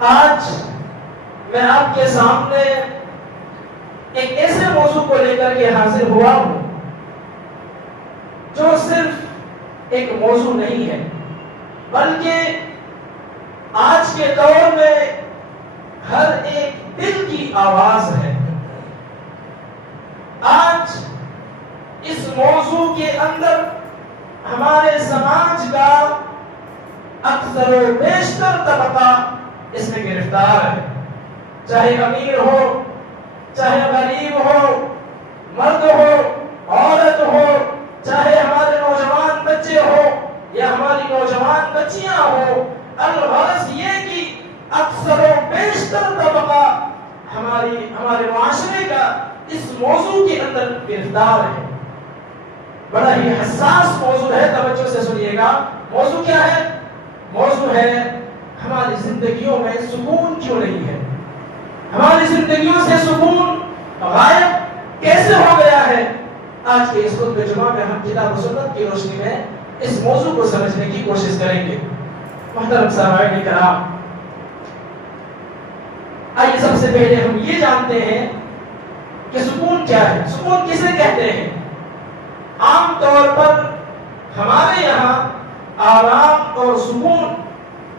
آج میں آپ کے سامنے ایک ایسے موضوع کو لے کر کے حاضر ہوا ہوں جو صرف ایک موضوع نہیں ہے، بلکہ آج کے دور میں ہر ایک دل کی آواز ہے۔ آج اس موضوع کے اندر ہمارے سماج کا اکثر و بیشتر طبقہ اس میں گرفتار ہے، چاہے امیر ہو، چاہے غریب ہو، مرد ہو، عورت ہو، چاہے ہمارے نوجوان بچے ہو یا ہماری نوجوان بچیاں ہو۔ الغرض یہ کہ اکثر و بیشتر طبقہ ہمارے معاشرے کا اس موضوع کے اندر گرفتار ہے۔ بڑا ہی حساس موضوع ہے، توجہ سے سنیے گا۔ موضوع کیا ہے؟ موضوع ہے ہماری زندگیوں میں سکون کیوں نہیں ہے، ہماری زندگیوں سے سکون غائب کیسے ہو گیا ہے۔ آج کے اس خطبہ جمعہ میں ہم کتاب و سنت کی روشنی میں اس موضوع کو سمجھنے کی کوشش کریں گے۔ محترم سامعین کرام، آئیے سب سے پہلے ہم یہ جانتے ہیں کہ سکون کیا ہے، سکون کسے کہتے ہیں۔ عام طور پر ہمارے یہاں آرام اور سکون،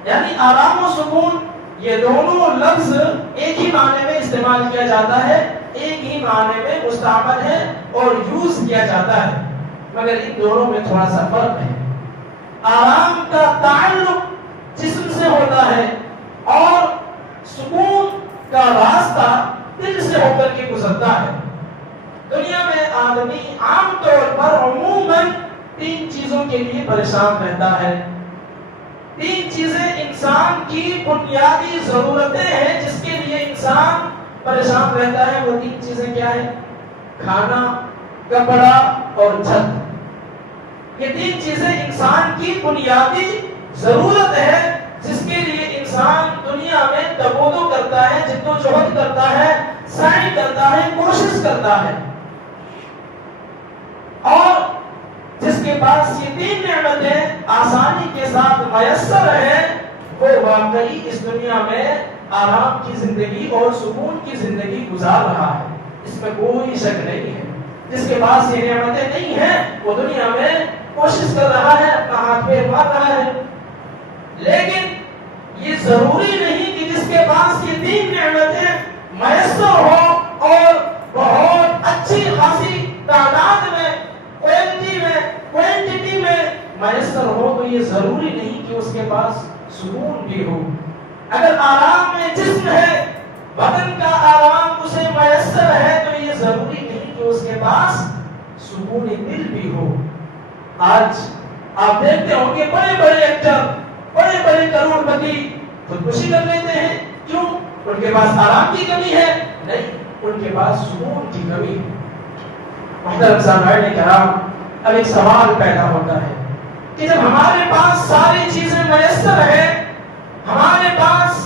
یعنی آرام و سکون، یہ دونوں لفظ ایک ہی معنی میں استعمال کیا جاتا ہے، ایک ہی معنی میں مستعمل ہے اور یوز کیا جاتا ہے، مگر ان دونوں میں تھوڑا سا فرق ہے۔ آرام کا تعلق جسم سے ہوتا ہے اور سکون کا راستہ دل سے ہو کر کے گزرتا ہے۔ دنیا میں آدمی عام طور پر عموماً 3 چیزوں کے لیے پریشان رہتا ہے۔ 3 چیزیں انسان کی بنیادی ضرورتیں ہیں جس کے لیے انسان پریشان رہتا ہے۔ وہ 3 چیزیں کیا ہیں؟ کھانا، کپڑا اور چھت۔ یہ 3 چیزیں انسان کی بنیادی ضرورت ہے جس کے لیے انسان دنیا میں تبودو کرتا ہے، جدوجہد کرتا ہے، سعی کرتا ہے، کوشش کرتا ہے۔ اور جس کے پاس یہ 3 نعمتیں آسانی کے ساتھ میسر ہیں، وہ واقعی اس دنیا میں آرام کی زندگی اور سکون کی زندگی گزار رہا ہے، اس میں کوئی شک نہیں ہے۔ جس کے پاس یہ نعمتیں نہیں ہیں وہ دنیا میں کوشش کر رہا ہے، اپنا ہاتھ پیر مار رہا ہے، لیکن یہ ضروری نہیں کہ جس کے پاس یہ 3 نعمتیں میسر ہو اور بہت اچھی خاصی تعداد میں، کوانٹٹی میں میسر ہو، تو یہ ضروری نہیں کہ اس کے پاس سکون بھی ہو۔ اگر آرام میں جسم ہے، بدن کا آرام اسے میسر ہے، تو یہ ضروری نہیں کہ اس کے پاس سکون دل بھی ہو۔ آج آپ دیکھتے ہوں کہ بڑے بڑے ایکٹر، بڑے بڑے کروڑ پتی خودکشی کر لیتے ہیں، کیوں؟ ان کے پاس آرام کی کمی ہے؟ نہیں، ان کے پاس سکون کی کمی ہے۔ محترم سامعین کرام، اب ایک سوال پیدا ہوتا ہے کہ جب ہمارے پاس ساری چیزیں میسر ہیں، ہمارے پاس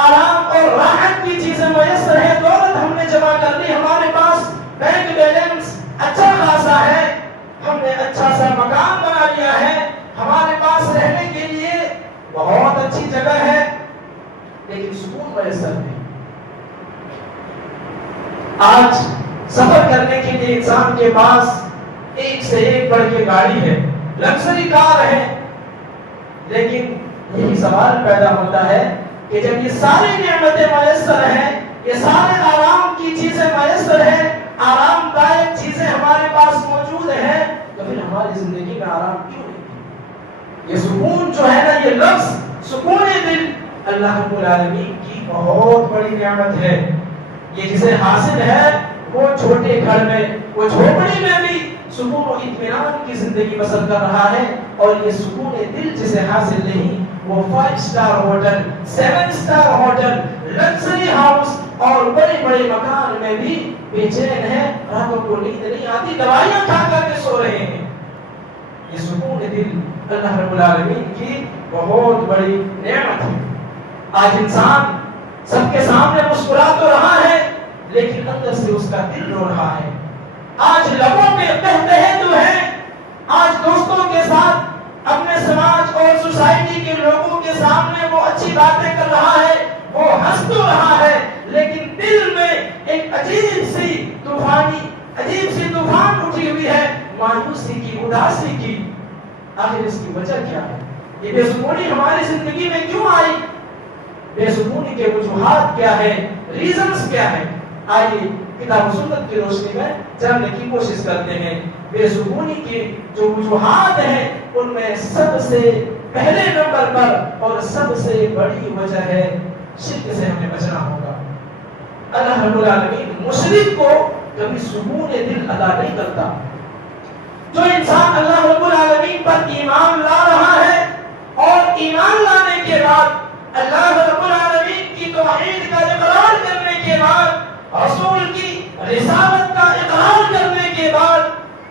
آرام اور راحت کی چیزیں میسر ہیں، دولت ہم نے جمع کر لی، ہمارے پاس بینک بیلنس اچھا خاصا ہے، ہم نے اچھا سا مکان بنا لیا ہے، ہمارے پاس رہنے کے لیے بہت اچھی جگہ ہے، لیکن سکون میسر نہیں۔ آج سفر کرنے کے لیے انسان کے پاس ایک سے ایک بڑھ کے گاڑی ہے، لگژری کار ہے، لیکن یہی سوال پیدا ہوتا ہے کہ جب یہ ساری نعمتیں میسر ہیں، یہ سارے آرام کی چیزیں میسر ہیں، آرام دائق چیزیں ہمارے پاس موجود ہیں، تو پھر ہماری زندگی میں آرام کیوں نہیں؟ یہ سکون جو ہے نا، یہ لفظ سکون دل اللہ رب العالمین کی بہت بڑی نعمت ہے۔ یہ جسے حاصل ہے وہ چھوٹے گھر میں، وہ جھوپڑی میں بھی سکون و اطمینان کی زندگی بسر کر رہا ہے، اور یہ سکون دل جسے حاصل نہیں، وہ 5 star hotel, 7 star hotel, luxury house اور بڑے بڑے مکان میں بھی بے چین ہے، راتوں کو نیند نہیں آتی، دوائیاں کھا کر کے سو رہے ہیں۔ یہ سکون دل اللہ رب العالمین کی بہت بڑی نعمت ہے۔ آج انسان سب کے سامنے مسکرا تو رہا ہے، لیکن اندر سے اس کا دل رو رہا ہے۔ آج لبوں پہ قہقہے تو ہیں، آج دوستوں کے ساتھ اپنے سماج اور سوسائٹی کے لوگوں کے سامنے وہ اچھی باتیں کر رہا ہے، وہ ہنس تو رہا ہے، لیکن دل میں ایک عجیب سی طوفان اٹھی ہوئی ہے، مایوسی کی، اداسی کی۔ آخر اس کی وجہ کیا ہے؟ یہ بے سکونی ہماری زندگی میں کیوں آئی؟ بے سکونی کے وجوہات کیا ہے؟ ریزنز کیا ہے؟ آئیے کتاب و سنت کی روشنی میں جاننے کی کوشش کرتے ہیں۔ بے سکونی کی جو وجوہات ہیں ان میں سب سے پہلے نمبر پر اور سب سے بڑی وجہ ہے شرک سے ہمیں بچنا ہوگا۔ اللہ رب العالمین مشرک کو کبھی سکون دل عطا نہیں کرتا۔ جو انسان اللہ رب العالمین پر ایمان لا رہا ہے اور ایمان لانے کے بعد اللہ رب العالمین کی توحید کا اقرار کرنے کے بعد، رسول کی رسالت کا اقرار کرنے کے بعد،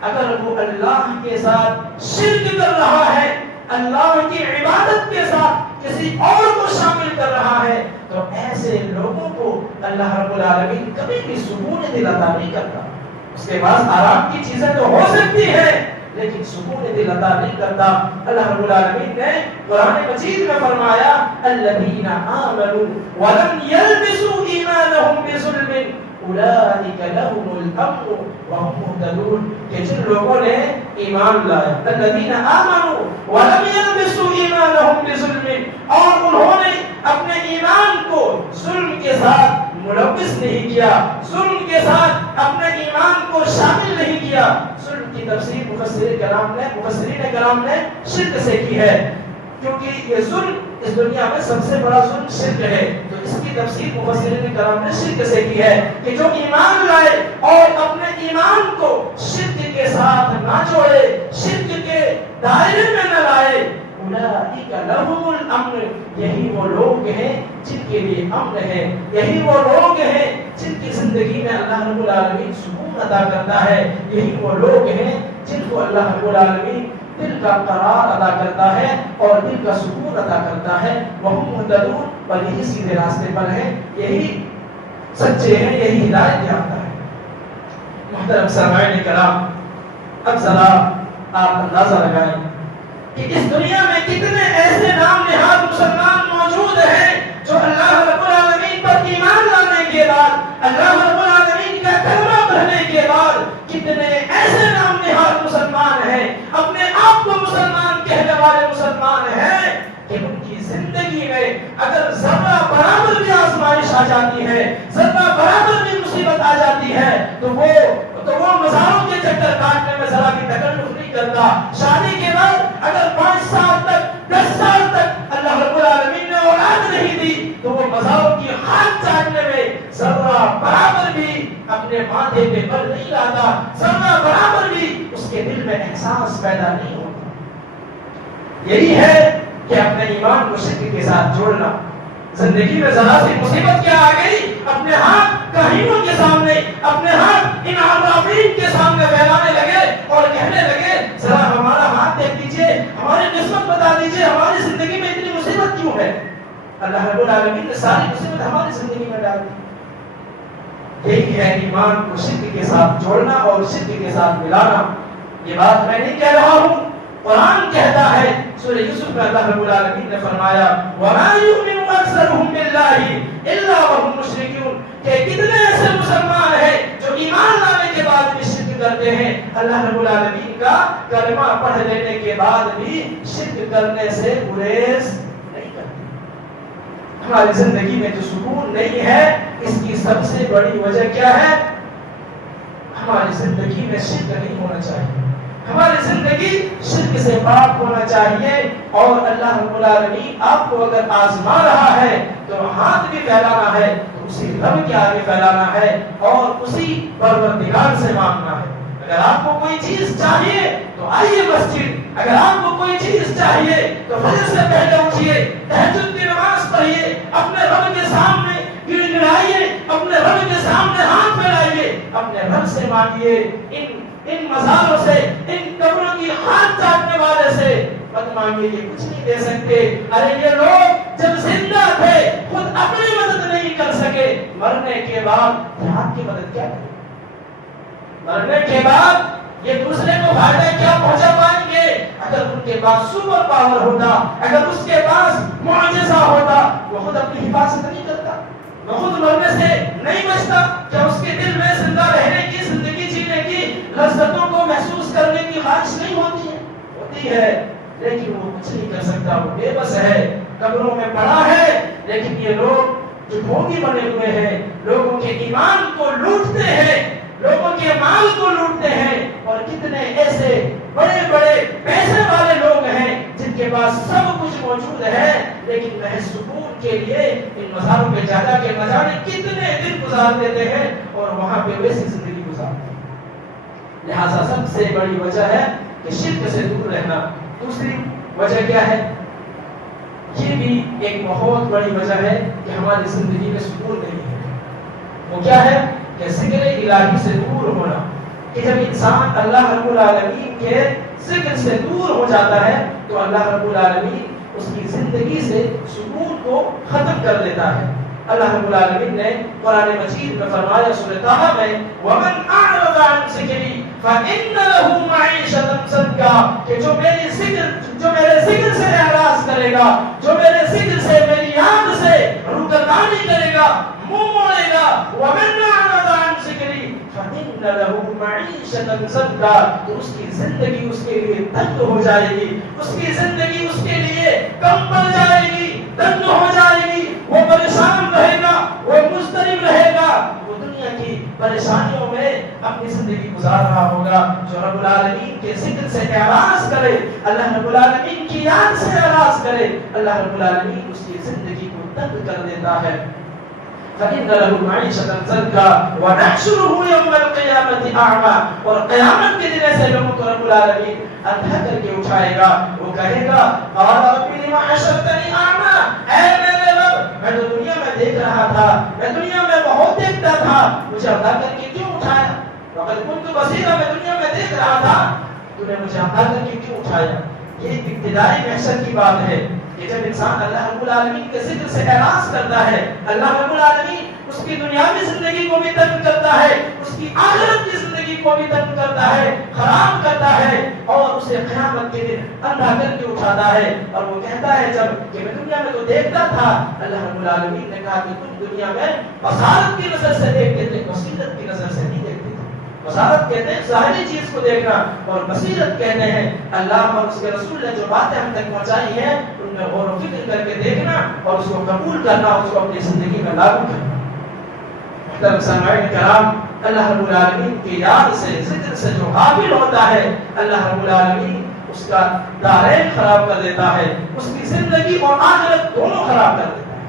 اگر وہ اللہ کے ساتھ شرک کر رہا ہے، اللہ کی عبادت کے ساتھ کسی اور کو شامل کر رہا ہے، تو ایسے لوگوں کو اللہ رب العالمین کبھی بھی سکون دل عطا نہیں کرتا۔ اس کے پاس آرام کی چیزیں تو ہو سکتی ہیں لیکن سکون دل عطا نہیں کرتا۔ اللہ رب العالمین نے قرآن مجید میں فرمایا الذین آمنوا ولم یلبسوا ایمانہم بظلم اولئک لهم الامن وهم مهتدون، کہ جن لوگوں نے ایمان لایا، الذین آمنوا ولم یلبسوا ایمانہم بظلم، اور انہوں نے اپنے ایمان کو ظلم کے ساتھ ملوث نہیں کیا، ظلم کے ساتھ اپنے ایمان کو شامل نہیں کیا۔ ظلم کی تفسیر مفسرین کرام نے شرک سے کی ہے، کیونکہ یہ ظلم اس دنیا میں سب سے بڑا ظلم شرک ہے، تو اس کی تفسیر مفسرین کرام نے شرک سے کی ہے کہ جو ایمان لائے اور اپنے ایمان کو شرک کے ساتھ نہ جوڑے، شرک کے دائرے میں نہ لائے، اولئک لهم الامن، یہی وہ لوگ ہیں جن کے لیے امن ہے، یہی وہ لوگ ہیں جن کی زندگی میں اللہ رب العالمین سکون عطا کرتا ہے، یہی وہ لوگ ہیں جن کو اللہ رب العالمین دل کا قرار عطا کرتا ہے اور دل کا سکون عطا کرتا ہے۔ وہم مہتدون، اور یہی سیدھے راستے پر ہیں، یہی سچے ہیں، یہی ہدایت یافتہ ہے۔ محترم سامعین کرام، اب ذرا آپ اندازہ لگائیں کہ اس دنیا میں کتنے ایسے نام نہاد مسلمان موجود ہیں جو اللہ رب العالمین پر ایمان لانے کے بعد، اللہ رب العالمین کا کلمہ پڑھنے کے بعد، کتنے ایسے نام نہاد مسلمان ہیں، اپنے آپ کو مسلمان کہنے والے مسلمان ہیں، کہ ان کی زندگی میں اگر ذرہ برابر بھی آزمائش آ جاتی ہے، ذرہ برابر بھی مصیبت آ جاتی ہے، تو وہ مزاروں کے چکر کاٹنے میں ذرا بھی تکلف نہیں کرتا۔ شادی کے بعد اگر 5 سال تک 10 سال تک اللہ رب العالمین نے اولاد نہیں دی تو وہ مزاروں کی خاک چاٹنے میں ذرہ برابر بھی اپنے ماتھے پہ بل نہیں لاتا، ذرہ برابر بھی اس کے دل میں احساس پیدا نہیں ہوتا۔ یہی ہے کہ اپنے ایمان کو شرک کے ساتھ جوڑنا۔ زندگی میں ذرا سی مصیبت کیا آ گئی، اپنے ہاتھ کہینوں کے سامنے، اپنے ہاتھ ان عرافین کے سامنے پھیلانے لگے اور کہنے لگے ذرا ہمارا ہاتھ دیکھ دیجئے، ہماری قسمت بتا دیجئے، ہماری زندگی میں اتنی مصیبت کیوں ہے؟ اللہ رب العالمین نے ساری مصیبت ہماری زندگی میں ڈال دی۔ یہی ہے ایمان کو شرک کے ساتھ جوڑنا اور شرک کے ساتھ ملانا۔ یہ بات میں نہیں کہہ رہا ہوں، قرآن کہتا ہے، سورہ یوسف میں اللہ رب العالمین نے فرمایا وَمَا يُؤْمِنُ أَكْثَرُهُمْ بِاللَّهِ إِلَّا وَهُمْ مُشْرِكُونَ، کہ کتنے ایسے مسلمان ہیں جو ایمان لانے کے بعد بھی شرک کرتے ہیں، اللہ رب العالمین کا کلمہ پڑھ لینے کے بعد بھی شرک کرنے سے گریز نہیں کرتے۔ ہماری زندگی میں جو سکون نہیں ہے، اس کی سب سے بڑی وجہ کیا ہے؟ ہماری زندگی میں شرک نہیں ہونا چاہیے، ہماری زندگی شرک سے پاک ہونا چاہیے، اور اللہ رب العالمین آپ کو اگر آزما رہا ہے تو ہاتھ بھی پھیلانا ہے تو اسی رب کے آگے پھیلانا ہے اور اسی پروردگار سے مانگنا ہے۔ اگر آپ کو کوئی چیز چاہیے تو آئیے مسجد، اگر آپ کو کوئی چیز چاہیے تو فجر سے پہلے اٹھیے، تہجد کی نماز پڑھیے، اپنے رب کے سامنے گڑگڑائیے، اپنے رب کے سامنے ہاتھ پھیلائیے، اپنے رب سے مانگیے۔ ان مزاروں سے، ان قبروں کی خاک چاٹنے والے سے مت مانگیے، یہ کچھ نہیں دے سکتے۔ ارے یہ لوگ جب زندہ تھے خود اپنی مدد نہیں کر سکے، مرنے کے بعد آپ کی مدد کیا کریں؟ مرنے کے بعد یہ دوسرے کو فائدہ کیا پہنچا پائیں گے؟ اگر ان کے پاس سپر پاور ہوتا، اگر اس کے پاس معجزہ ہوتا، وہ خود اپنی حفاظت نہیں کرتا، وہ خود مرنے سے نہیں بچتا؟ کیا اس کے دل میں زندہ رہنے کی، زندگی جینے کی لذتوں کو محسوس کرنے کی خواہش نہیں ہوتی ہے؟ ہوتی ہے، لیکن وہ کچھ نہیں کر سکتا، وہ بے بس ہے، قبروں میں پڑا ہے۔ لیکن یہ لوگ جو ڈھونگی بنے ہوئے ہیں، لوگوں کے ایمان کو لوٹتے ہیں، لوگوں کے مال کو لوٹتے ہیں، اور کتنے ایسے بڑے بڑے پیسے والے لوگ ہیں جن کے پاس سب کچھ موجود ہے، لیکن محض سکون کے لیے ان مزاروں پہ جا کے نہ جانے کتنے دن گزار دیتے ہیں اور وہاں پہ ویسی زندگی گزارتے ہیں۔ لہذا سب سے بڑی وجہ ہے کہ شرک سے دور رہنا۔ دوسری وجہ کیا ہے؟ یہ بھی ایک بہت بڑی وجہ ہے کہ ہماری زندگی میں سکون نہیں ہے۔ وہ کیا ہے؟ کہ ذکر الہی سے دور ہونا۔ کہ جب انسان اللہ رب العالمین کے ذکر سے دور ہو جاتا ہے تو اللہ رب العالمین اس کی زندگی سے سکون کو ختم کر دیتا ہے۔ اللہ رب العالمین نے قرآن مجید میں فرمایا سورۃ طٰہٰ میں وَمَنْ أَعْرَضَ عَنْ ذِكْرِي فَإِنَّ لَهُ مَعِيشَةً ضَنكًا، کہ جو میرے ذکر سے اعراض کرے گا، جو میرے ذکر سے، میری یاد سے روگردانی کرے گا، منہ موڑے گا، وَمَنْ أَعْرَضَ عَنْ ذِكْرِي فَإِنَّ لَهُ مَعِيشَةً ضَنكًا، تو اس کی زندگی اس کے لیے تنگ ہو جائے گی، اس کی زندگی اس کے لیے کم پڑ جائے گی، تنگ ہو جائے گی، وہ پریشان رہے گا، وہ مضطرب رہے گا، وہ دنیا کی پریشانیوں میں اپنی زندگی گزار رہا ہوگا۔ جو رب العالمین کے ذکر سے اعراض کرے، اللہ رب العالمین کی یاد سے اعراض کرے، اللہ رب العالمین اس کی زندگی کو تنگ کر دیتا ہے۔ فَإِنَّ لَهُ مَعِيشَةً ضَنكًا وَنَحْشُرُهُ يَوْمَ الْقِيَامَةِ أَعْمَىٰ، اور قیامت کے دن ایسے لوگوں کو رب العالمین اندھا کر کے اٹھائے گا۔ وہ کہے گا قَالَ رَبِّ لِمَ حَشَرْتَنِي أَعْمَىٰ، اے میرے رب، میں تو دنیا میں دیکھ رہا تھا، میں دنیا میں بہت دیکھتا تھا، مجھے اندھا کر کے کیوں اٹھایا؟ وَقَدْ كُنْتُ بَصِيرًا، میں دنیا میں دیکھ رہا تھا، تو نے مجھے اندھا کر کے کیوں اٹھایا؟ یہ ایک ابتدائی محشر کی بات ہے کہ جب انسان اللہ رب العالمین کے ذکر سے اعراض کرتا ہے، اللہ رب العالمین اس کی دنیاوی زندگی کو بھی تنگ کرتا ہے، اس کی آخرت کی زندگی کو بھی تنگ کرتا ہے، خراب کرتا ہے، اور اسے قیامت کے دن اندھا کر کے اٹھاتا ہے، اور وہ کہتا ہے جب کہ میں دنیا میں تو دیکھتا تھا، اللہ رب العالمین نے کہا کہ تم دنیا میں بصارت کی نظر سے دیکھتے تھے، بصیرت کی نظر سے نہیں دیکھتے تھے۔ بصارت کہتے ہیں ظاہری چیز کو دیکھنا، اور بصیرت کہتے ہیں اللہ اور اس کے رسول نے جو باتیں ہم تک پہنچائی ہیں ان میں غور و فکر کر کے دیکھنا اور اس کو قبول کرنا، اس کو اپنی زندگی میں لاگو کرنا۔ محترم سامعین کرام، اللہ رب العالمین کی یاد سے، ذکر سے جو غافل ہوتا ہے، اللہ رب العالمین اس کا دارین خراب کر دیتا ہے، اس کی زندگی اور آخرت دونوں خراب کر دیتا ہے۔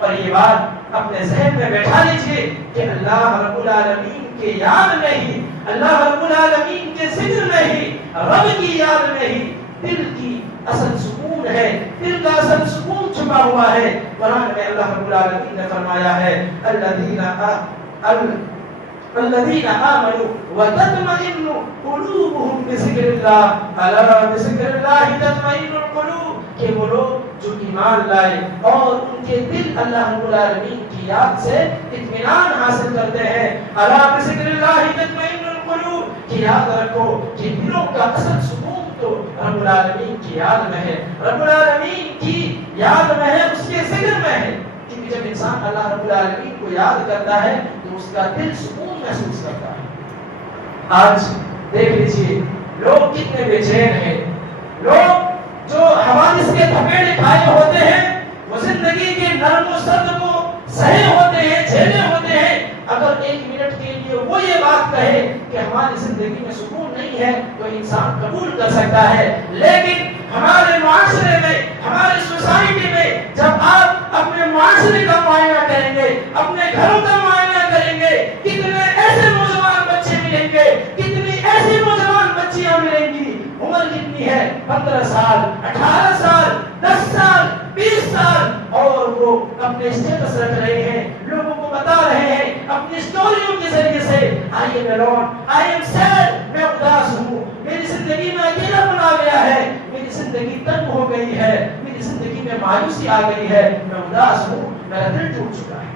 اور یہ بات اپنے ذہن میں بیٹھا لیجئے کہ اللہ رب العالمین کے یاد میں ہی، اللہ رب العالمین کے ذکر میں ہی، رب کی یاد میں ہی دل کی اصل سکون ہے، دل کا اصل سکون چھپا ہوا ہے۔ قرآن میں اللہ رب العالمین نے فرمایا ہے الذين آمنوا وتطمئن قلوبهم بذكر الله ألا بذكر الله تطمئن القلوب، کہ وہ لوگ جو ایمان لائے اور ان کے دل اللہ رب العالمین کی یاد سے اطمینان حاصل کرتے ہیں۔ ألا بذكر الله تطمئن القلوب، کہ یاد رکھو کہ دلوں کا اصل سکون تو رب العالمین کی یاد میں ہے، رب العالمین کی یاد میں ہے، اس کے ذکر میں ہے۔ کیونکہ جب انسان اللہ رب العالمین کو یاد کرتا ہے تو اس کا دل سکون محسوس کرتا ہے۔ آج دیکھ لیجیے لوگ کتنے بے چین ہیں، لوگ جو حوادث کے تھپیڑے کھائے ہوتے ہیں، وہ زندگی کے نرم و سرد کو سہے ہوتے ہیں، جھیلے ہوتے ہیں، اگر ایک منٹ کے لیے وہ یہ بات کہے کہ ہماری زندگی میں سکون نہیں ہے تو انسان قبول کر سکتا ہے۔ لیکن ہمارے معاشرے میں، ہماری سوسائٹی میں جب آپ اپنے معاشرے کا معائنہ کریں گے، اپنے گھروں کا معائنہ کریں گے، کتنے ایسے نوجوان بچے ملیں گے، کتنی ایسی نوجوان بچیاں ملیں گی، عمر کتنی ہے، 15 سال، 18 سال، 10 سال، 20 سال، اور وہ اپنے اسٹیٹس رکھ رہے ہیں، لوگوں کو بتا رہے ہیں اپنی اسٹوریوں کے ذریعے سے I am alone, I am sad، میں اداس ہوں، میری زندگی میں اکیلا پن آ گیا ہے، میری زندگی تنگ ہو گئی ہے، میری زندگی میں مایوسی آ گئی ہے، میں اداس ہوں، میرا دل ٹوٹ چکا ہے۔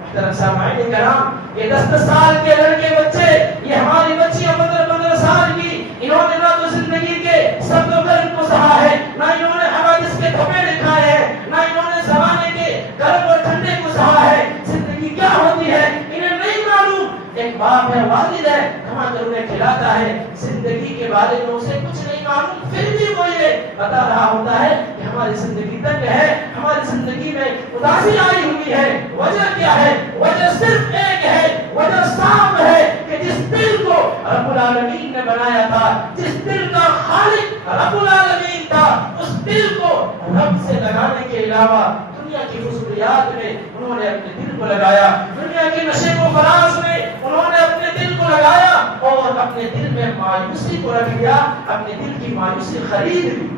محترم سامعین کرام، یہ 10 سال کے لڑکے بچے، یہ ہماری بچیاں 15 سال کی، انہوں نے نہ تو زندگی کے سب و گرم کو سہا ہے، نہ انہوں نے حوادث کے تھپیڑے کھائے ہیں، نہ انہوں نے زمانے کے گرم اور ٹھنڈے کو سہا ہے۔ زندگی کیا ہوتی ہے انہیں نہیں معلوم۔ ایک باپ ہے، والد ہے، کما کر انہیں کھلاتا ہے، زندگی کے بارے میں اسے کچھ نہیں معلوم، پھر بھی وہ یہ بتا رہا ہوتا ہے کہ ہماری زندگی تنگ ہے، ہماری زندگی میں اداسی آئی ہوئی ہے۔ وجہ کیا ہے؟ وجہ صرف ایک ہے، وجہ صاف ہے کہ جس دل کو رب العالمین نے بنایا تھا، جس دل کا خالق رب العالمین تھا، اس دل کو رب سے لگانے کے علاوہ دنیا کی فضولیات میں انہوں نے اپنے دل کو لگایا، دنیا کے نشے و فراز میں انہوں نے اپنے دل کو لگایا اور اپنے دل میں مایوسی کو رکھ لیا، اپنے دل کی مایوسی خرید لی۔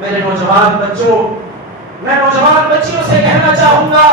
میرے نوجوان بچوں، میں نوجوان بچیوں سے کہنا چاہوں گا،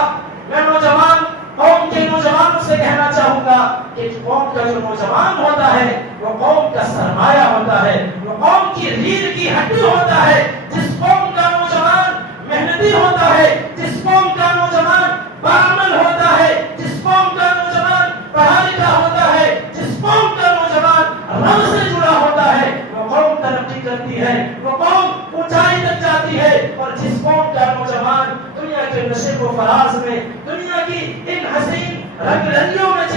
میں نوجوان قوم کے نوجوانوں سے کہنا چاہوں گا کہ قوم کا جو نوجوان ہوتا ہے وہ قوم کا سرمایہ ہوتا ہے، وہ قوم کی ریڑھ کی ہڈی ہوتا ہے۔ جس قوم کا نوجوان محنتی ہوتا ہے، جس قوم کا نوجوان باعمل ہوتا ہے، جس قوم کا نوجوان پڑھا لکھا ہوتا ہے، جس قوم کا نوجوان رب سے جڑا ہوتا ہے، وہ قوم ترقی کرتی ہے، وہ قوم اونچائی تک جاتی ہے۔ اور جس قوم کا نوجوان دنیا کے نشے و فراز میں، دنیا کی ان حسین رنگ رلیوں میں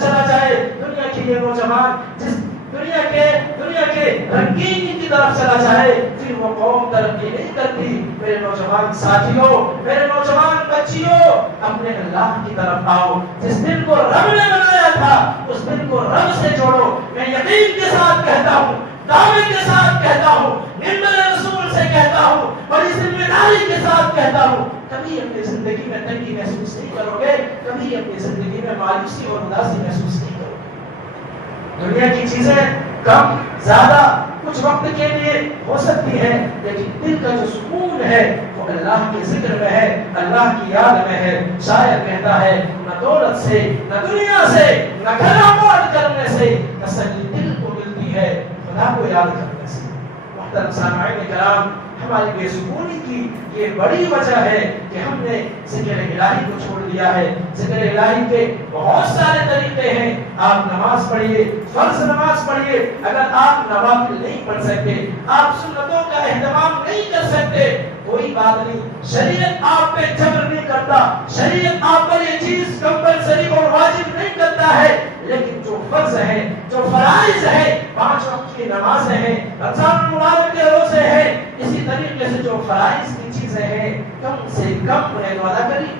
چلا جائے، دنیا کی یہ نوجوان جس دنیا کے رنگین کی طرف چلا جائے، پھر وہ قوم ترقی نہیں کرتی۔ میرے نوجوان ساتھیوں، میرے نوجوان بچیوں، اپنے اللہ کی طرف آؤ۔ جس دل کو رب نے بنایا تھا اس دل کو رب سے جوڑو۔ میں یقین کے ساتھ کہتا ہوں، دعوے کے ساتھ کہتا ہوں، منبر رسول سے کہتا ہوں، بڑی ذمہ داری کے ساتھ کہتا ہوں، کبھی اپنی زندگی میں تنگی محسوس نہیں کرو گے، کبھی اپنی زندگی میں مایوسی اور اداسی محسوس نہیں کرو گے۔ دنیا کی چیزیں کم زیادہ کچھ وقت کے لیے ہو سکتی ہیں، لیکن دل کا جو سکون ہے وہ اللہ کے ذکر میں ہے، اللہ کی یاد میں ہے۔ شاعر کہتا ہے نہ دولت سے، نہ دنیا سے، نہ گھر آباد کرنے سے تسلی دل کو ملتی ہے، خدا کو یاد کرنے سے۔ محترم سامعین کرام، ہماری بے سکونی کی یہ بڑی وجہ ہے کہ ہم نے ذکر الہی کو چھوڑ دیا ہے۔ ذکر الہی کے بہت سارے طریقے ہیں۔ آپ نماز پڑھیے، فرض نماز پڑھیے، اگر آپ نوافل نہیں پڑھ سکتے، آپ سنتوں کا اہتمام نہیں کر سکتے، کوئی بات نہیں، شریعت آپ پہ جبر نہیں کرتا، شریعت آپ پر یہ چیز کمپلسری اور واجب نہیں کرتا ہے، لیکن جو فرض ہے، جو فرائض ہے، 5 وقت کی نمازیں ہیں، رمضان المبارک کے روزے ہیں، اسی طریقے سے جو فرائض کی چیزیں ہیں کم سے کم انہیں ادا کریے۔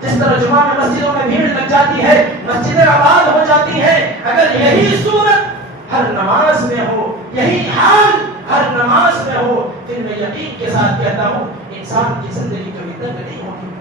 جس طرح جمعہ میں مسجدوں میں بھیڑ لگ جاتی ہے، مسجدیں آباد ہو جاتی ہیں، اگر یہی صورت ہر نماز میں ہو، یہی حال ہر نماز میں ہو، پھر میں یقین کے ساتھ کہتا ہوں انسان کی زندگی کبھی تنگ نہیں ہوگی۔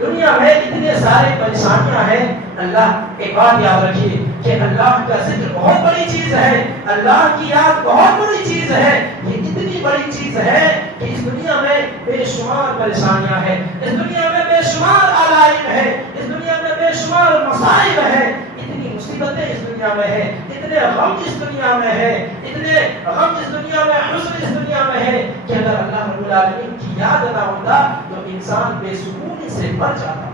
دنیا میں اتنے سارے پریشانیاں ہیں، اللہ ایک بات یاد رکھیے کہ اللہ کا ذکر بہت بڑی چیز ہے، اللہ کی یاد بہت بڑی چیز ہے، یہ اتنی بڑی چیز ہے کہ اس دنیا میں بے شمار پریشانیاں ہیں، اس دنیا میں بے شمار علائم ہیں، اس دنیا میں بے شمار مصائب ہیں، اتنی مصیبتیں اس دنیا میں ہیں، اتنے غم اس دنیا میں ہیں، اتنے غم اس دنیا میں، حزن اس دنیا میں ہے کہ اگر اللہ رب العالمین کی یاد نہ ہوتا تو انسان بے سکونی سے مر جاتا،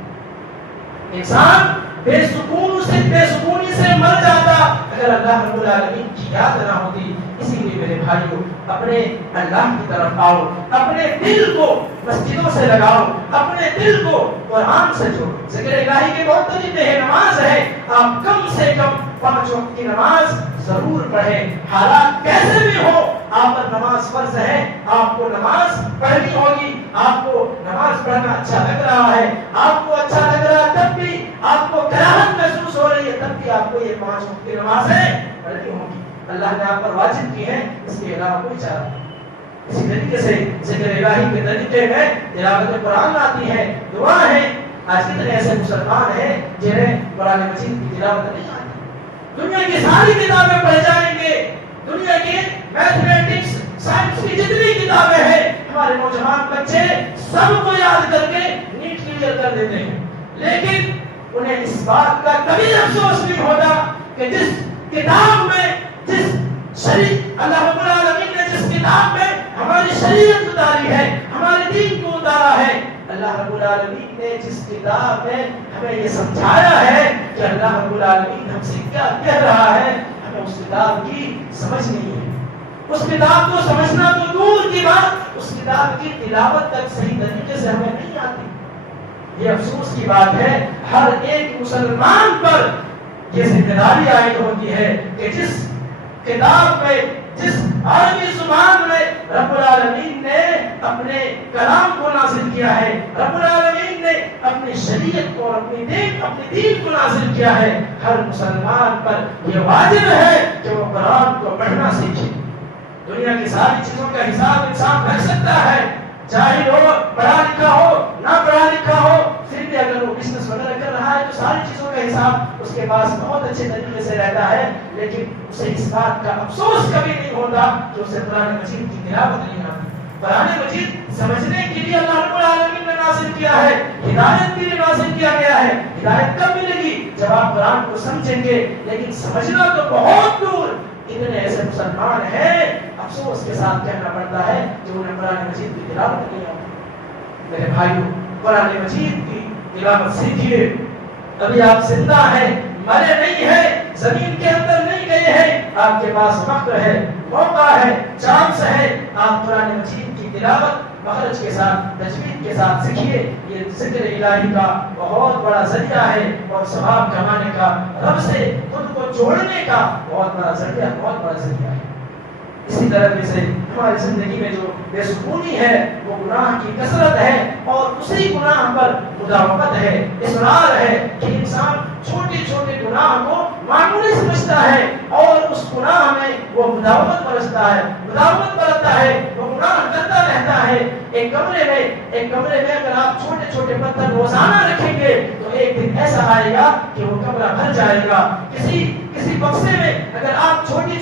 انسان بے سکونی سے مر جاتا اگر اللہ رب العالمین کی یاد نہ ہوتی۔ اسی لیے میرے بھائیوں، اپنے اللہ کی طرف آؤ، اپنے دل کو مسجدوں سے لگاؤ، اپنے دل کو قرآن سے جوڑو۔ ذکر الہی کے بہت طریقے ہیں، نماز ہے، آپ کم سے کم 5 وقت کی نماز ضرور پڑھیں، حالات کیسے بھی ہو، آپ پر نماز فرض ہے، آپ کو نماز پڑھنی ہوگی، آپ کو نماز پڑھنا اچھا لگ رہا ہے، آپ کو اچھا لگ رہا ہے تب بھی، آپ کو کراہت محسوس ہو رہی ہے تب بھی آپ کو یہ 5 وقت کی نمازیں پڑھنی ہوگی، اللہ نے آپ پر واجب کی ہے، اس کے علاوہ کوئی چارہ نہیں۔ اسی طریقے سے ذکر الہی کے طریقے میں تلاوت قرآن آتی ہے، دعا ہے۔ آج کتنے ایسے مسلمان ہیں جنہیں قرآن مجید کی تلاوت نہیں آتی، دنیا کی ساری کتابیں پڑھ جائیں گے، دنیا کے میتھمیٹکس سائنس کی جتنی کتابیں ہیں ہمارے نوجوان بچے سب کو یاد کر کے نیٹ کلیئر کر دیتے ہیں، لیکن انہیں اس بات کا کبھی افسوس نہیں ہوتا کہ جس کتاب میں، جس شریعت اللہ رب العالمین نے جس کتاب میں ہماری شریعت اتاری ہے، ہمارے دین کو اتارا ہے، اللہ رب العالمین نے جس کتاب میں ہمیں یہ سمجھایا ہے کہ اللہ رب العالمین ہم سے کیا کہہ رہا ہے، ہمیں اس کتاب کی سمجھ نہیں ہے. اس کتاب کو سمجھنا تو دور کی بات، اس کتاب کی تلاوت تک صحیح طریقے سے ہمیں نہیں آتی. یہ افسوس کی بات ہے، ہر ایک مسلمان پر یہ ذمہ داری عائد ہوتی ہے کہ جس کتاب میں، جس عربی زبان میں رب العالمین نے اپنے کلام کو نازل کیا ہے، رب العالمین نے اپنی شریعت کو، اپنی دین کو نازل کیا ہے، ہر مسلمان پر یہ واجب ہے کہ وہ قرآن کو پڑھنا سیکھے. دنیا کی ساری چیزوں کا حساب انسان رکھ سکتا ہے، جاہل ہو، پڑھا لکھا ہو، نہ پڑھا لکھا ہو، پھر بھی اگر وہ بزنس وغیرہ کر رہا ہے تو ساری چیزوں کا حساب اس کے پاس بہت اچھے طریقے سے رہتا ہے، لیکن اسے اس بات کا افسوس کبھی نہیں ہوتا کہ اسے قرآن مجید کی تلاوت نہیں آتی. قرآن مجید سمجھنے کے لیے اللہ رب العالمین نے نازل کیا ہے، ہدایت کے لیے نازل کیا گیا ہے. ہدایت کب ملے گی؟ جب آپ قرآن کو سمجھیں گے، لیکن سمجھنا تو بہت دور. اتنے ایسے مسلمان ہیں، افسوس کے ساتھ کہنا پڑتا ہے کہ انہیں قرآن مجید کی تلاوت نہیں آتی. میرے بھائیو، قرآن مجید کی تلاوت سیکھیے. ابھی آپ زندہ ہیں، مرے نہیں ہیں، زمین کے اندر نہیں گئے ہیں، آپ کے پاس وقت ہے، موقع ہے، چانس ہے. آپ قرآن مجید کی تلاوت مخرج کے ساتھ، تجوید کے ساتھ سیکھیے. یہ ذکر الہی کا بہت بڑا ذریعہ ہے اور ثواب کمانے کا، رب سے خود کو جوڑنے کا بہت بڑا ذریعہ ہے. اسی طرح سے ہماری زندگی میں جو بے سکونی ہے وہ گناہ کی کثرت ہے، اور اسی گناہ پر مداومت ہے، اصرار ہے کہ انسان چھوٹے چھوٹے گناہ کو معمولی سمجھتا ہے اور اس گناہ میں وہ مداومت برتتا ہے، وہ گناہ کرتا رہتا ہے. ایک کمرے میں اگر آپ چھوٹے چھوٹے پتھر روزانہ رکھیں گے تو ایک دن ایسا آئے گا کہ وہ کمرہ بھر جائے گا. کسی بکسے میں اگر آپ چھوٹی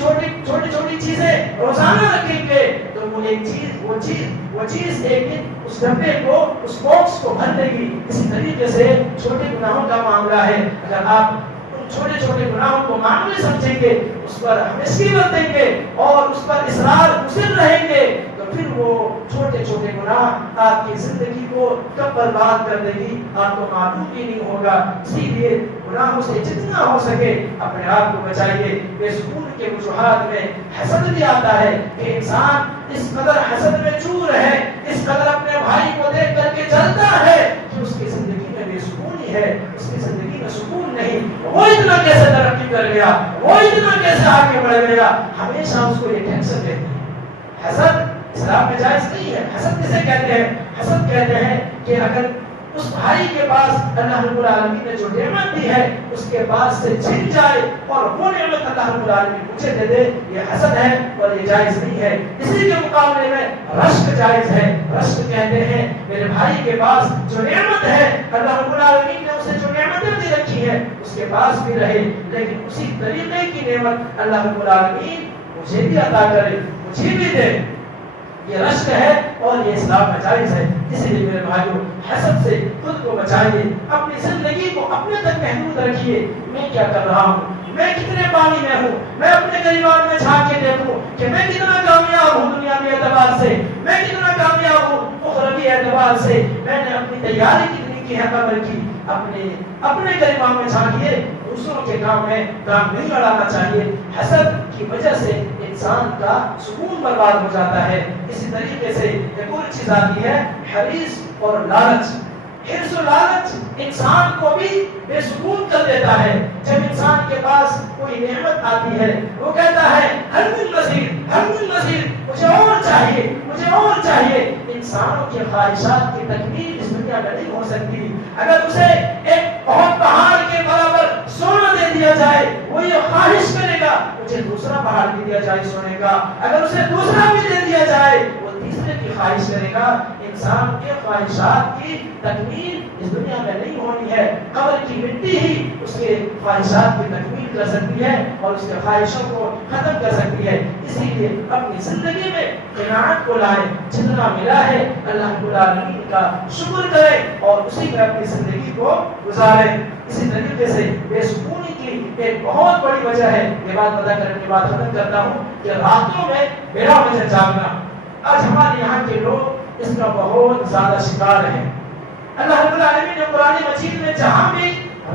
چیزیں روزانہ رکھیں گے تو وہ چیز ایک دن اس ڈبے کو، اس باکس کو بھر دے گی. اسی طریقے سے چھوٹے گناہوں کا معاملہ ہے. اگر آپ ان چھوٹے گناہوں کو معمولی سمجھیں گے، اس پر ہمشگی برتیں گے اور اس پر اصرار مصر رہیں گے، تو پھر وہ چھوٹے گناہ آپ کی زندگی کو کب برباد کر دے گی آپ کو معلوم ہی نہیں ہوگا. اسی لیے گناہوں سے جتنا ہو سکے اپنے آپ کو بچائیے. بے سکون کے وجوہات میں حسد بھی آتا ہے کہ انسان اس قدر حسد میں چور ہے، اس قدر اپنے بھائی کو دیکھ کر کے جلتا ہے کہ اس کی زندگی میں بے سکونی ہے، اس کی زندگی میں سکون نہیں. وہ اتنا کیسے ترقی کر گیا، وہ اتنا کیسے آگے بڑھ گیا، ہمیشہ اس کو یہ ٹینشن رہتی ہے. حسد اسلام میں جائز نہیں ہے. حسد کسے کہتے ہیں؟ حسد کہتے ہیں کہ اگر اس بھائی کے پاس اللہ رب العالمین نے جو نعمت دی ہے اس کے پاس سے چھن جائے اور وہ نعمت اللہ رب العالمین مجھے دے دے، یہ حسد ہے اور یہ جائز نہیں ہے. اسی کے مقابلے میں رشک جائز ہے. رشک کہتے ہیں میرے بھائی کے پاس جو نعمت ہے اللہ رب العالمین نے اسے جو نعمتیں دی رکھی ہے اس کے پاس بھی رہے، لیکن اسی طریقے کی نعمت اللہ رب العالمین مجھے بھی عطا کرے، مجھے بھی دے. یہ رشک ہے اور یہ اسلام میں جائز ہے. اسی لیے میرے بھائیوں، حسد سے خود کو بچائیے، اپنی زندگی کو اپنے تک محدود رکھیے. میں کیا کر رہا ہوں، میں کتنے پانی میں ہوں، میں اپنے گریبان میں جھانک کے دیکھوں کہ میں کتنا کامیاب ہوں دنیاوی اعتبار سے، میں کتنا کامیاب ہوں اخروی اعتبار سے، میں نے اپنی تیاری کتنی کی ہے قبر کی. اپنے گریبان میں جھانکیے، دوسروں کے کام میں کام نہیں لڑانا چاہیے. حسد کی وجہ سے انسان کا سکون برباد ہو جاتا ہے. اسی طریقے سے ایک اور چیز آتی ہے حریص اور لالچ. حرص و لالچ انسان کو بھی بے سکون کر دیتا ہے. جب انسان کے پاس کوئی نعمت آتی ہے وہ کہتا ہے ہر من مزید، مجھے اور چاہیے. انسانوں کی خواہشات کی تکمیل اس دنیا میں نہیں ہو سکتی. اگر اسے ایک بہت پہاڑ کے برابر سونا دے دیا جائے وہ یہ خواہش کرے گا مجھے دوسرا پہاڑ دے دیا جائے سونے کا. اگر اسے دوسرا بھی دے دیا جائے وہ تیسرے کی خواہش کرے گا. انسان کے خواہشات کی تکمیل اس دنیا میں نہیں ہونی ہے. قبر کی مٹی ہی اس کے خواہشات کی تکمیل کر سکتی ہے اور اس کے خواہشوں کو ختم کر سکتی ہے. اسی لیے اپنی زندگی میں قناعت کو لائیں. جتنا ملا ہے اللہ رب العالمین کا شکر کریں اور اسی میں اپنی زندگی کو گزاریں. اسی طریقے سے بے سکونی کی ایک بہت بڑی وجہ ہے، یہ بات پتہ کرنے کے بعد ختم کرتا ہوں، کہ راتوں میں بلا وجہ جاگنا. آج ہمارے یہاں کے لوگ اس کا بہت زیادہ شکار ہیں. اللہ رب العالمین نے قرآن مجید میں جہاں بھی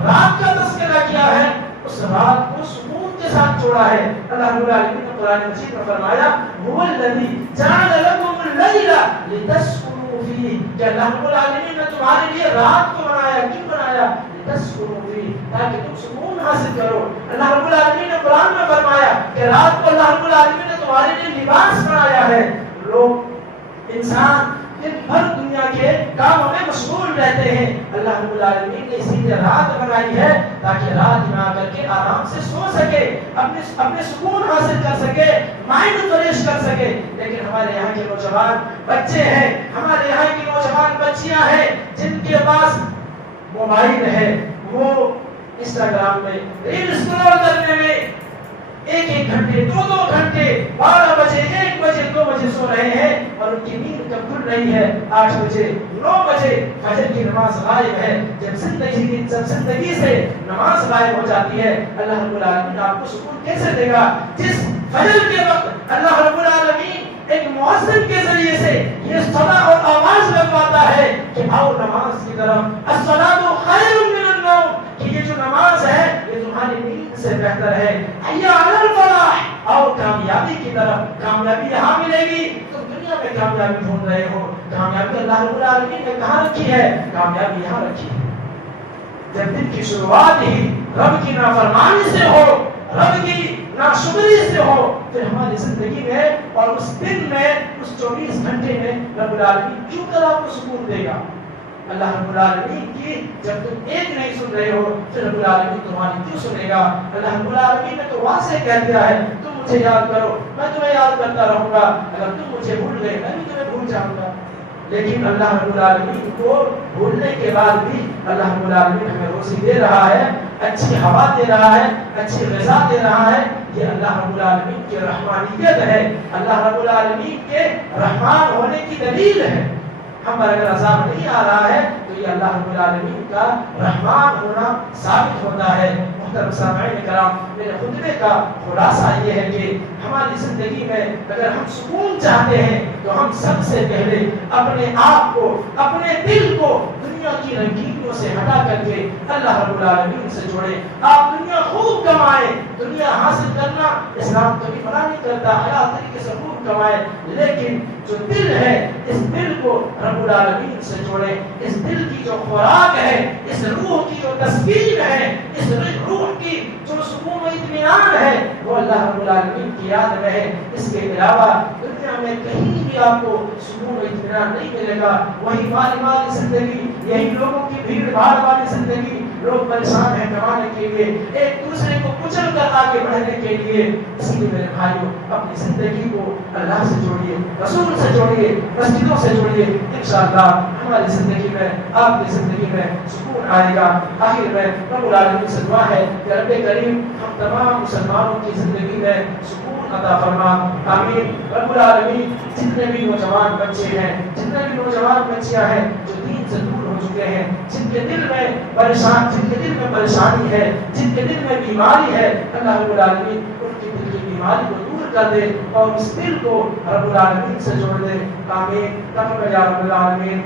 رات کا تذکرہ کیا ہے اس رات کو سکون کے ساتھ چھوڑا ہے. اللہ رب العالمین نے قرآن مجید میں فرمایا هو الذی جعل لكم الليل لتسكنوا فيه کہ اللہ رب العالمین نے تمہارے لیے رات کو بنایا. کیوں بنایا؟ لتسكنوا فيه تاکہ تم سکون حاصل کرو. اللہ رب العالمین نے قرآن میں فرمایا کہ رات کو اللہ رب العالمین نے تمہارے لیے لباس بنایا ہے. لوگ انسان دن بھر دنیا کے کاموں میں مشغول رہتے ہیں. اللہ رب العالمین نے اسی لیے رات بنائی ہے تاکہ رات میں آ کر کے آرام سے سو سکے, اپنے سکون حاصل کر سکے, مائنڈ فریش کر سکے. لیکن ہمارے یہاں کے نوجوان بچے ہیں, ہمارے یہاں کی نوجوان بچیاں ہیں جن کے پاس موبائل ہے, وہ انسٹاگرام میں ریل اسکرول کرنے میں ایک ایک گھنٹے, دو گھنٹے, 12 بجے, 1 بجے, 2 بجے سو رہے ہیں اور ان کی نیند کب کھل رہی ہے 8 بجے, 9 بجے. فجر کی نماز غائب ہے. جب زندگی سے نماز غائب ہو جاتی ہے, اللہ رب العالمین آپ کو سکون کیسے دے گا؟ جس فجر کے وقت اللہ رب العالمین ایک مؤذن کے ذریعے سے یہ صدا اور آواز لگواتا ہے کہ آؤ نماز کی طرف, الصلاۃ خیر من النوم, کہ یہ جو نماز ہے یہ تمہاری نیند سے بہتر ہے. حی علی الفلاح, اور کامیابی کی طرف. کامیابی یہاں ملے گی. تم دنیا میں کامیابی ڈھونڈ رہے ہو, کامیابی اللہ رب العالمین نے کہاں رکھی ہے؟ کامیابی یہاں رکھی ہے. جب دن کی شروعات ہی رب کی نافرمانی سے ہو, رب کی ناشکری سے ہو, پھر ہماری زندگی میں اور اس دن میں, اس 24 گھنٹے میں رب العالمین کیوں کر آپ کو سکون دے گا؟ اللہ رب العالمین کی جب تم ایک نہیں سن رہے ہو پھر رب العالمین تمہاری کیوں سنے گا؟ اللہ رب العالمین نے تو واضح کہہ دیا ہے تم مجھے یاد کرو, میں تمہیں یاد کرتا رہوں گا. اگر تم مجھے بھول گئے میں بھی تمہیں بھول جاؤں گا. لیکن اللہ رب العالمین کو بھولنے کے بعد بھی اللہ رب العالمین ہمیں روزی دے رہا ہے, اچھی ہوا دے رہا ہے, اچھی غذا دے رہا ہے. یہ اللہ رب العالمین کی رحمانیت ہے, اللہ رب العالمین کے رحمان ہونے کی دلیل ہے. ہم پر اگر عذاب نہیں آ رہا ہے تو یہ اللہ رب العالمین کا رحمان ہونا ثابت ہوتا ہے. محترم سامعین کرام, میرے خطبے کا خلاصہ یہ ہے کہ ہماری زندگی میں اگر ہم سکون چاہتے ہیں تو ہم سب سے پہلے اپنے آپ کو, اپنے دل کو دنیا کی رنگینیوں سے ہٹا کر کے اللہ رب العالمین سے جوڑیں. آپ دنیا خوب کمائیں, دنیا حاصل کرنا اسلام کبھی منع نہیں کرتا, حلال طریقے سے خوب کمائیں, لیکن جو دل ہے اس دل کو رب العالمین سے جوڑیں. اس دل کی جو خوراک ہے, اس روح کی جو تسکین ہے, اس روح کی جو سکون و اطمینان ہے وہ اللہ رب العالمین کی یاد میں ہے. اس کے علاوہ دنیا میں کہیں بھی آپ کو سکون و اطمینان نہیں ملے گا. وہی مالی والی زندگی, یہی لوگوں کی بھیڑ بھاڑ والی زندگی, لوگ پریشان ہیں کمانے کے لیے, ایک دوسرے کو کچل کر آگے بڑھنے کے لیے. اسی لیے میرے بھائیوں, اپنی زندگی کو اللہ سے جوڑیے, رسول سے جوڑیے, مسجدوں سے جوڑیے. انشاءاللہ ہماری زندگی میں, آپ کی زندگی میں سکون آئے گا. آخر میں رب العالمین سے دعا ہے کہ رب کریم ہم تمام مسلمانوں کی زندگی میں سکون عطا فرما. آمین. رب العالمین جتنے بھی نوجوان بچے ہیں, جتنے بھی نوجوان بچیاں ہیں جو دین سے دور ہو چکے ہیں, جن کے دل میں پریشانی ہے, جن کے دل میں بیماری ہے, اللہ رب العالمین ان کی دل کی بیماری کو دور کر دے اور اس دل کو رب العالمین سے جوڑ دے. آمین. تقبل یا رب العالمین.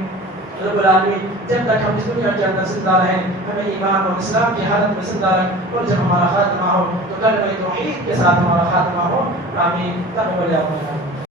رب العالمین جب تک ہم اس دنیا کے اندر زندہ رہیں ہمیں ایمان اور اسلام کی حالت میں زندہ رکھ, اور جب ہمارا خاتمہ ہو تو کلمہ توحید کے ساتھ ہمارا خاتمہ ہو. آمین. تقبل یا رب العالمین.